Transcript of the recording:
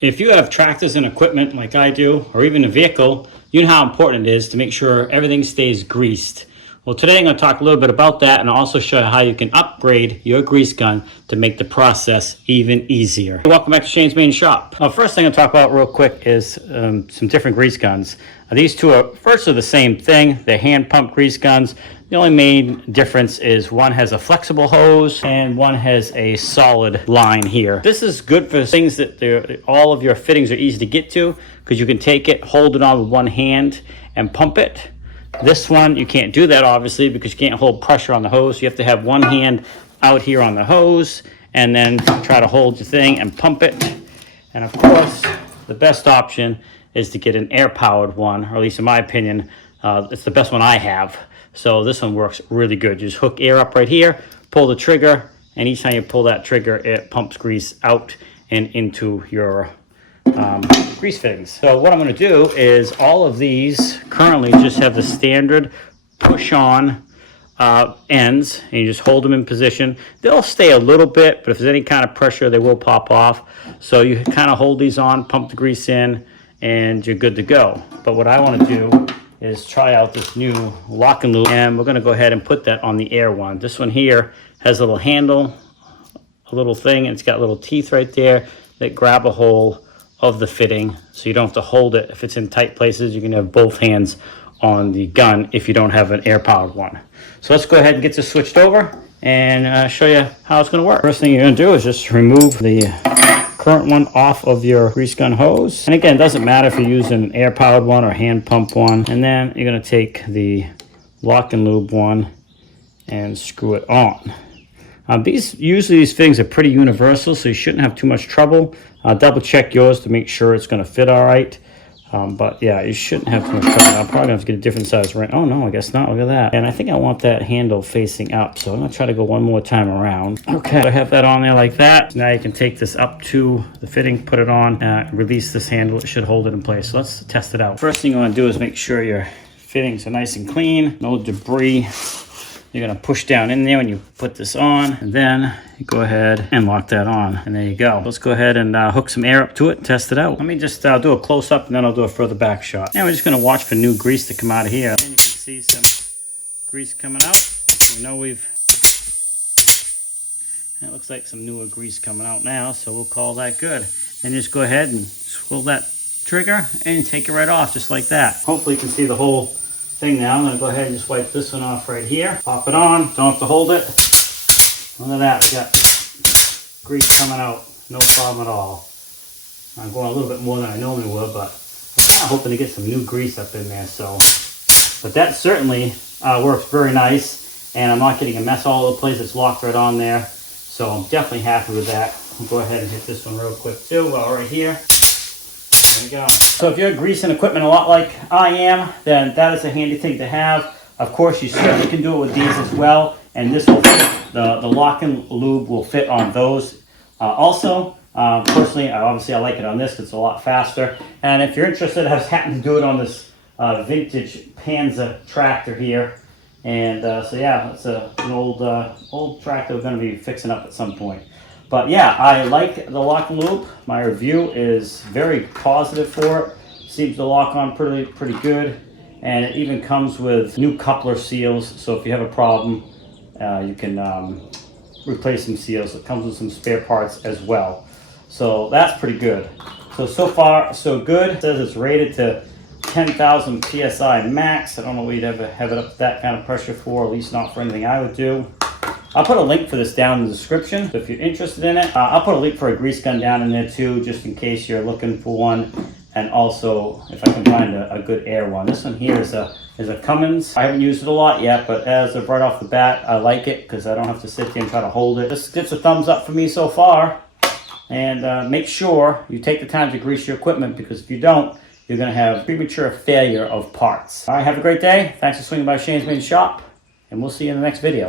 If you have tractors and equipment like I do, or even a vehicle, you know how important it is to make sure everything stays greased. Well, today I'm going to talk a little bit about that and also show you how you can upgrade your grease gun to make the process even easier. Welcome back to Shane's Main Shop. First thing I'm going to talk about real quick is some different grease guns. These two are the same thing. They're hand pump grease guns. The only main difference is one has a flexible hose and one has a solid line here. This is good for things that all of your fittings are easy to get to because you can take it, hold it on with one hand and pump it. This one, you can't do that obviously because you can't hold pressure on the hose. You have to have one hand out here on the hose and then try to hold the thing and pump it. And of course, the best option is to get an air-powered one, or at least in my opinion, it's the best one I have. So this one works really good. You just hook air up right here, pull the trigger, and each time you pull that trigger, it pumps grease out and into your grease fittings. So what I'm going to do is all of these currently just have the standard push-on ends, and you just hold them in position. They'll stay a little bit, but if there's any kind of pressure, they will pop off. So you kind of hold these on, pump the grease in, and you're good to go. But what I want to do is try out this new lock and lube, and we're going to go ahead and put that on the air one. This one here has a little handle, a little thing, and it's got little teeth right there that grab a hold of the fitting, so you don't have to hold it. If it's in tight places, you can have both hands on the gun if you don't have an air-powered one. So let's go ahead and get this switched over and show you how it's going to work. First thing you're going to do is just remove the current one off of your grease gun hose. And again, it doesn't matter if you're using an air-powered one or hand pump one. And then you're going to take the lock and lube one and screw it on. Usually these things are pretty universal, so you shouldn't have too much trouble. Double check yours to make sure it's going to fit all right. But yeah, you shouldn't have too much trouble. I'm probably going to have to get a different size wrench. Oh no, I guess not. Look at that. And I think I want that handle facing up, so I'm going to try to go one more time around. Okay, so I have that on there like that. Now you can take this up to the fitting, put it on, release this handle. It should hold it in place. So let's test it out. First thing you want to do is make sure your fittings are nice and clean, no debris. You're going to push down in there when you put this on, and then you go ahead and lock that on, and there you go. Let's go ahead and hook some air up to it and test it out. Let me just do a close-up, and then I'll do a further back shot. Now we're just going to watch for new grease to come out of here. And you can see some grease coming out. You know it looks like some newer grease coming out now, so we'll call that good. And just go ahead and swivel that trigger and take it right off, just like that. Hopefully you can see the whole thing now. I'm going to go ahead and just wipe this one off right here. Pop it on. Don't have to hold it. Look at that. We got grease coming out. No problem at all. I'm going a little bit more than I normally would, but I'm kind of hoping to get some new grease up in there. But that certainly works very nice, and I'm not getting a mess all over the place. It's locked right on there. So I'm definitely happy with that. I'll go ahead and hit this one real quick too while right here. There we go. So if you're greasing equipment a lot like I am, then that is a handy thing to have. Of course, you certainly can do it with these as well, and this will fit. The lock and lube will fit on those. Personally, I like it on this because it's a lot faster. And if you're interested, I just happen to do it on this vintage Panzer tractor here. And so yeah, it's an old tractor we're going to be fixing up at some point. But yeah, I like the lock and lube. My review is very positive for it. Seems to lock on pretty good. And it even comes with new coupler seals. So if you have a problem, you can replace some seals. It comes with some spare parts as well. So that's pretty good. So far, so good. It says it's rated to 10,000 PSI max. I don't know what you'd ever have it up to that kind of pressure for, at least not for anything I would do. I'll put a link for this down in the description, so if you're interested in it. I'll put a link for a grease gun down in there too, just in case you're looking for one. And also, if I can find a good air one. This one here is a Cummins. I haven't used it a lot yet, but as of right off the bat, I like it because I don't have to sit there and try to hold it. This gets a thumbs up for me so far. And make sure you take the time to grease your equipment, because if you don't, you're going to have premature failure of parts. All right, have a great day. Thanks for swinging by Shane's Main Shop, and we'll see you in the next video.